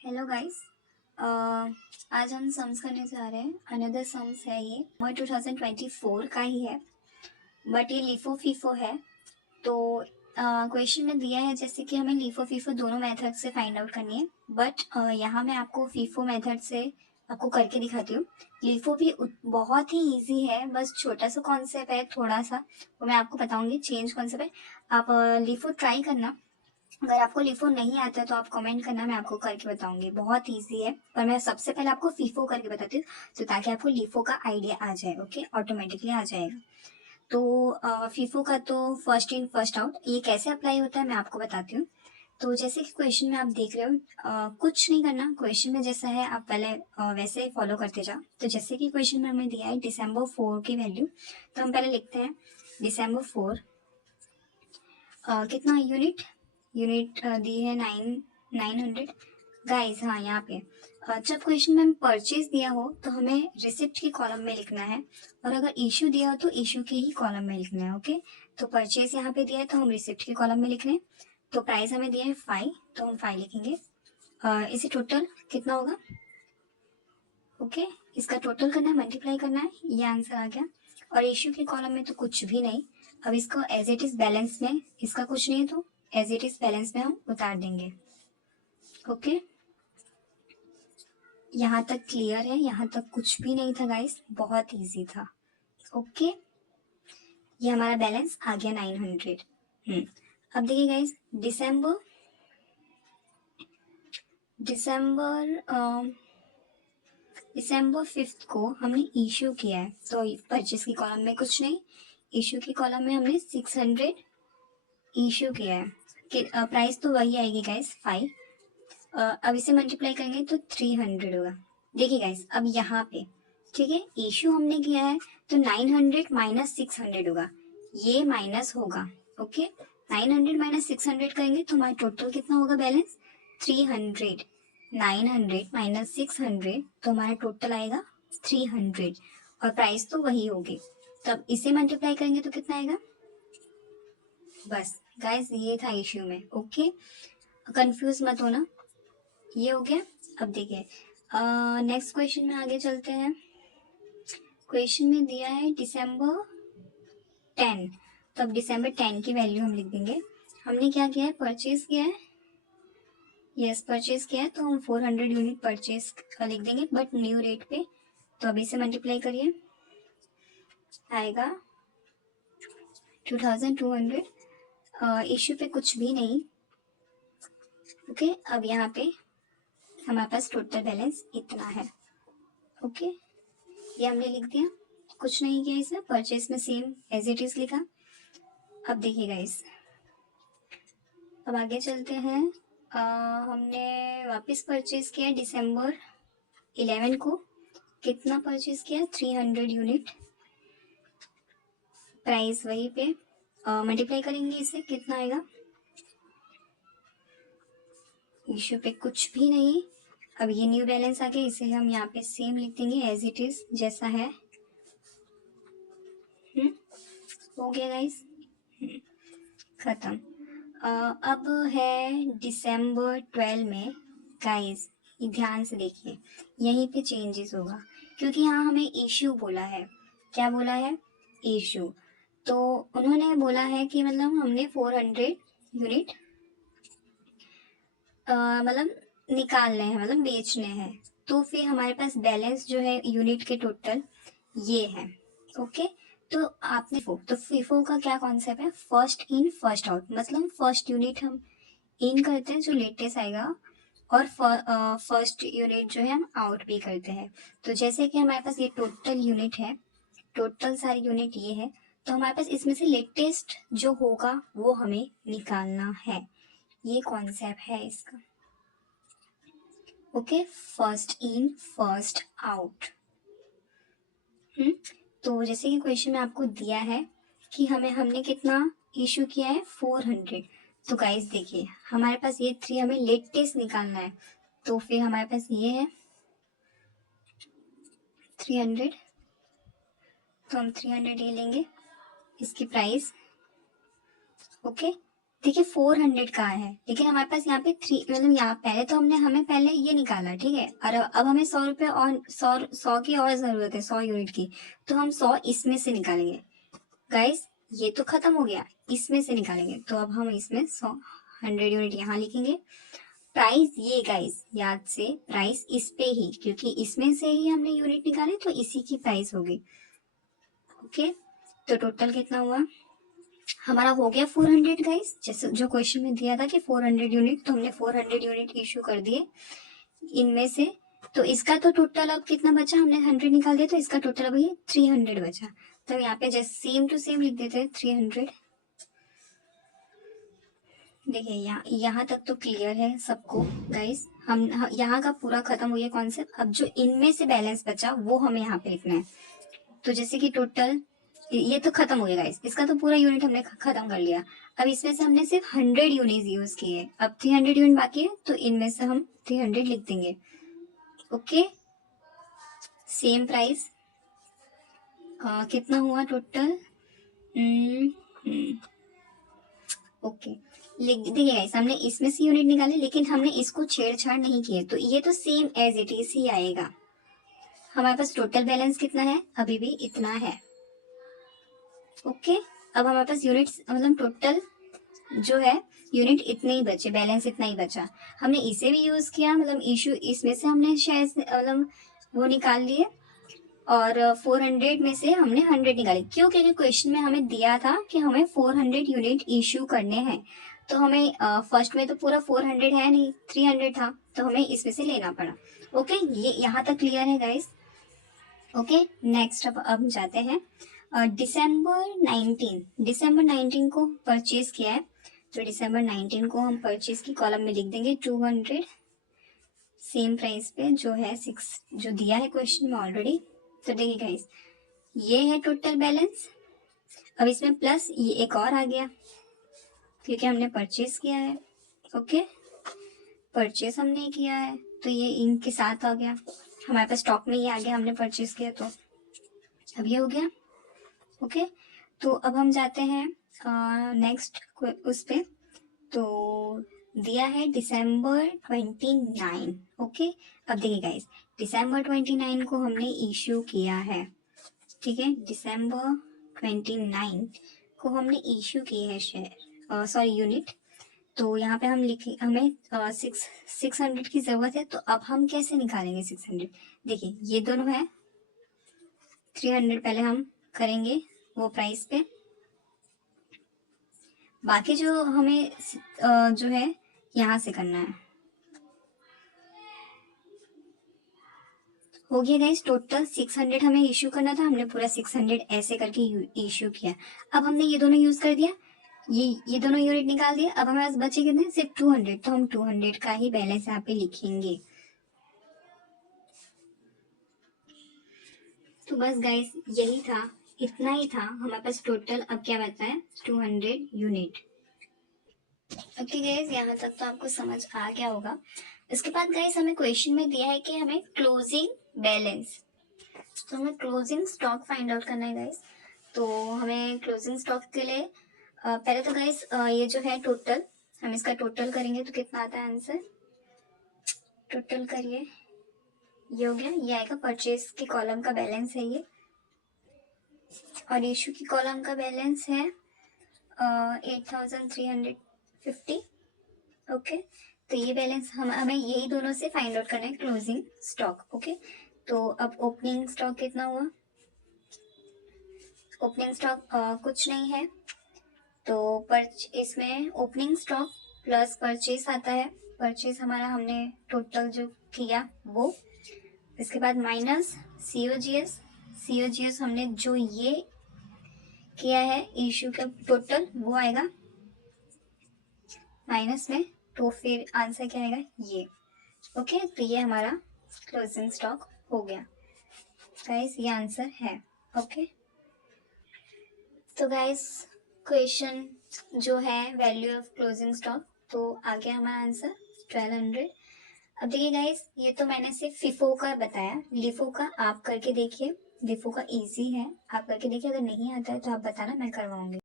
Hello guys. आज हम sums करने जा रहे हैं। अनदर सम्स है ये 2024 का ही है, बट ये लीफो फीफो है। तो क्वेश्चन में दिया है जैसे कि हमें लीफो फीफो दोनों मेथड से फाइंड आउट करनी है, बट यहाँ मैं आपको फीफो मेथड से आपको करके दिखाती हूँ। लीफो भी बहुत ही इजी है, बस छोटा सा कॉन्सेप्ट है थोड़ा सा, वो मैं आपको बताऊंगी। चेंज कॉन्सेप्ट है। आप लीफो ट्राई करना। अगर आपको लिफो नहीं आता है तो आप कमेंट करना, मैं आपको करके बताऊंगी। बहुत इजी है, पर मैं सबसे पहले आपको फीफो करके बताती हूँ, तो ताकि आपको लिफो का आइडिया आ जाए। ओके, ऑटोमेटिकली आ जाएगा। तो फीफो का तो फर्स्ट इन फर्स्ट आउट ये कैसे अप्लाई होता है मैं आपको बताती हूँ। तो जैसे कि क्वेश्चन में आप देख रहे हो, कुछ नहीं करना। क्वेश्चन में जैसा है आप पहले वैसे फॉलो करते जाओ। तो जैसे कि क्वेश्चन में हमें दिया है December 4 की वैल्यू, तो हम पहले लिखते हैं December 4 कितना यूनिट यूनिट दी है 900 गाइस। हाँ, यहाँ पे जब क्वेश्चन में परचेज दिया हो तो हमें रिसिप्ट की कॉलम में लिखना है, और अगर इशू दिया हो तो इशू के ही कॉलम में लिखना है। ओके, तो परचेज यहाँ पे दिया है तो हम रिसिप्ट के कॉलम में लिख रहे हैं। तो प्राइस हमें दिया है 5, तो हम 5 लिखेंगे। इसे टोटल कितना होगा? ओके, इसका टोटल करना है, मल्टीप्लाई करना है, ये आंसर आ गया। और इश्यू के कॉलम में तो कुछ भी नहीं। अब इसको एज इट इज बैलेंस में, इसका कुछ नहीं है तो एज इट इज बैलेंस में हम उतार देंगे। ओके, यहाँ तक क्लियर है? यहाँ तक कुछ भी नहीं था गाइस, बहुत इजी था। ओके, ये हमारा बैलेंस आ गया 900। अब देखिए गाइस, दिसंबर दिसंबर December 5 को हमने इशू किया है, तो परचेस की कॉलम में कुछ नहीं, इशू की कॉलम में हमने 600 इशू किया है। कि प्राइस तो वही आएगी गाइस 5। अब इसे मल्टीप्लाई करेंगे तो 300 होगा। देखिए गाइस, अब यहाँ पे ठीक है, इशू हमने किया है तो 900 माइनस 600 होगा, ये माइनस होगा। ओके, 900 माइनस 600 करेंगे तो हमारा टोटल कितना होगा बैलेंस? 300। 900 माइनस 600 तो हमारा टोटल आएगा 300, और प्राइस तो वही होगी। तब इसे मल्टीप्लाई करेंगे तो कितना आएगा? बस गाइस, ये था इश्यू में। ओके, कंफ्यूज मत होना, ये हो गया। अब देखिए नेक्स्ट क्वेश्चन में आगे चलते हैं। क्वेश्चन में दिया है December 10, तो अब December 10 की वैल्यू हम लिख देंगे। हमने क्या किया है? परचेज किया है। यस, परचेज किया है, तो हम 400 यूनिट परचेज लिख देंगे, बट न्यू रेट पे। तो अभी से मल्टीप्लाई करिए, आएगा 2200। इश्यू पे कुछ भी नहीं। ओके, अब यहाँ पे हमारे पास टोटल बैलेंस इतना है। ओके, ये हमने लिख दिया, कुछ नहीं किया इसे, परचेज में सेम एज इट इज लिखा। अब देखिए गाइस, अब आगे चलते हैं। हमने वापस परचेज किया December 11 को। कितना परचेज किया? 300 यूनिट, प्राइस वही पे। मल्टीप्लाई करेंगे इसे, कितना आएगा? इशू पे कुछ भी नहीं। अब ये न्यू बैलेंस आ गया, इसे हम यहाँ पे सेम लिख देंगे एज इट इज जैसा है। हो गया गाइस, खत्म। अब है December 12 में। गाइस, ये ध्यान से देखिए, यहीं पे चेंजेस होगा, क्योंकि यहाँ हमें इशू बोला है। क्या बोला है? इशू। तो उन्होंने बोला है कि मतलब हमने 400 यूनिट मतलब निकालने हैं, मतलब बेचने हैं। तो फिर हमारे पास बैलेंस जो है यूनिट के टोटल ये है। ओके, तो आपने तो फीफो का क्या कॉन्सेप्ट है? फर्स्ट इन फर्स्ट आउट, मतलब फर्स्ट यूनिट हम इन करते हैं जो लेटेस्ट आएगा, और फर्स्ट यूनिट जो है हम आउट भी करते हैं। तो जैसे कि हमारे पास ये टोटल यूनिट है, टोटल सारी यूनिट ये है, तो हमारे पास इसमें से लेटेस्ट जो होगा वो हमें निकालना है। ये कॉन्सेप्ट है इसका। Okay, first in first out. तो जैसे कि क्वेश्चन में आपको दिया है कि हमने कितना इशू किया है? 400। तो गाइस देखिए, हमारे पास ये 3 हमें लेटेस्ट निकालना है, तो फिर हमारे पास ये है 300, तो हम 300 ये लेंगे, इसकी प्राइस। ओके, देखिए 400 कहाँ है, लेकिन हमारे पास यहाँ पे 3 मतलब यहाँ पहले तो हमें पहले ये निकाला, ठीक है, और अब हमें 100 रुपये और 100 की और जरूरत है, 100 यूनिट की, तो हम 100 इसमें से निकालेंगे। गाइस ये तो खत्म हो गया, इसमें से निकालेंगे, तो अब हम इसमें 100 यूनिट यहाँ लिखेंगे। प्राइस ये गाइस याद से प्राइस इस पे ही, क्योंकि इसमें से ही हमने यूनिट निकाले तो इसी की प्राइस होगी। ओके, तो टोटल कितना हुआ हमारा, हो गया 400 गाइस, जैसे जो क्वेश्चन में दिया था कि 400 यूनिट, तो हमने 400 यूनिट इशू कर दिए इनमें से। तो इसका तो टोटल अब कितना बचा, हमने 100 निकाल दिया, तो इसका टोटल अभी 300 बचा। तो यहाँ पे जैसे सेम टू सेम लिख देते हैं 300। देखिए यहाँ तक तो क्लियर है सबको गाइस, हम यहाँ का पूरा खत्म हुआ कॉन्सेप्ट। अब जो इनमें से बैलेंस बचा वो हमें यहाँ पे लिखना है। तो जैसे कि टोटल ये तो खत्म हो गया गाइस, इसका तो पूरा यूनिट हमने खत्म कर लिया। अब इसमें से हमने सिर्फ 100 यूनिट यूज किए, अब 300 यूनिट बाकी है, तो इनमें से हम 300 लिख देंगे। ओके, सेम प्राइस कितना हुआ टोटल, ओके लिख देखिए गाइस, हमने इसमें से यूनिट निकाले, लेकिन हमने इसको छेड़छाड़ नहीं किए, तो ये तो सेम एज इट इज ही आएगा। हमारे पास टोटल बैलेंस कितना है, अभी भी इतना है। ओके, अब हमारे पास यूनिट्स मतलब टोटल जो है यूनिट इतने ही बचे, बैलेंस इतना ही बचा। हमने इसे भी यूज किया, मतलब इशू इसमें से हमने शायद मतलब वो निकाल लिए, और 400 में से हमने 100 निकाले। क्यों, क्योंकि क्वेश्चन में हमें दिया था कि हमें 400 यूनिट इशू करने हैं, तो हमें फर्स्ट में तो पूरा 400 है नहीं, 300 था, तो हमें इसमें से लेना पड़ा। ओके, ये यहाँ तक क्लियर है गाइस। ओके, नेक्स्ट अब जाते हैं दिसंबर 19 को परचेज किया है, तो दिसंबर 19 को हम परचेज की कॉलम में लिख देंगे 200, सेम प्राइस पे जो है 6 जो दिया है क्वेश्चन में ऑलरेडी। तो देखिए गाइस ये है टोटल बैलेंस, अब इसमें प्लस ये एक और आ गया क्योंकि हमने परचेज किया है। ओके, परचेज हमने किया है तो ये इनके साथ आ गया, हमारे पास स्टॉक में ये आ गया, हमने परचेज किया, तो अब ये हो गया। ओके, तो अब हम जाते हैं नेक्स्ट उस पे, तो दिया है दिसंबर 29। ओके, अब देखिए गाइस दिसंबर 29 को हमने इश्यू किया है, ठीक है, दिसंबर 29 को हमने इश्यू किए हैं शेयर सॉरी यूनिट। तो यहाँ पे हम लिखे हमें 600 की जरूरत है, तो अब हम कैसे निकालेंगे 600, देखिए ये दोनों है, 300 पहले हम करेंगे वो प्राइस पे, बाकी जो हमें जो है यहाँ से करना है। हो गया गाइस, टोटल 600 हमें इश्यू करना था, हमने पूरा 600 ऐसे करके इश्यू किया। अब हमने ये दोनों यूज कर दिया, ये दोनों यूनिट निकाल दिया, अब हमारे पास बचे कितने, सिर्फ 200, तो हम 200 का ही बैलेंस यहाँ पे लिखेंगे। तो बस गाइस यही था, इतना ही था हमारे पास टोटल। अब क्या बचा है, 200 यूनिट। ओके गाइस, यहाँ तक तो आपको समझ आ गया होगा। इसके बाद गाइस हमें क्वेश्चन में दिया है कि हमें क्लोजिंग बैलेंस, तो हमें क्लोजिंग स्टॉक फाइंड आउट करना है गाइस। तो हमें क्लोजिंग स्टॉक के लिए पहले तो गाइस ये जो है टोटल, हम इसका टोटल करेंगे तो कितना आता है आंसर, टोटल करिए, ये हो गया, ये आएगा परचेज की कॉलम का बैलेंस है ये, और इशू की कॉलम का बैलेंस है 8350। ओके, तो ये बैलेंस हमें यही दोनों से फाइंड आउट करना है, क्लोजिंग स्टॉक। ओके, तो अब ओपनिंग स्टॉक कितना हुआ, ओपनिंग स्टॉक कुछ नहीं है, तो इसमें ओपनिंग स्टॉक प्लस परचेस आता है, परचेस हमारा हमने टोटल जो किया वो, इसके बाद माइनस सीओजीएस हमने जो ये किया है इशू का टोटल वो आएगा माइनस में, तो फिर आंसर क्या आएगा ये। ओके, तो ये हमारा क्लोजिंग स्टॉक हो गया गाइस, ये आंसर है। ओके, तो गाइस क्वेश्चन जो है वैल्यू ऑफ क्लोजिंग स्टॉक, तो आ गया हमारा आंसर 1200। अब देखिए गाइस ये तो मैंने सिर्फ फिफो का बताया, लिफो का आप करके देखिए, लिफो का इजी है, आप करके देखिए, अगर नहीं आता है तो आप बताना, मैं करवाऊंगी।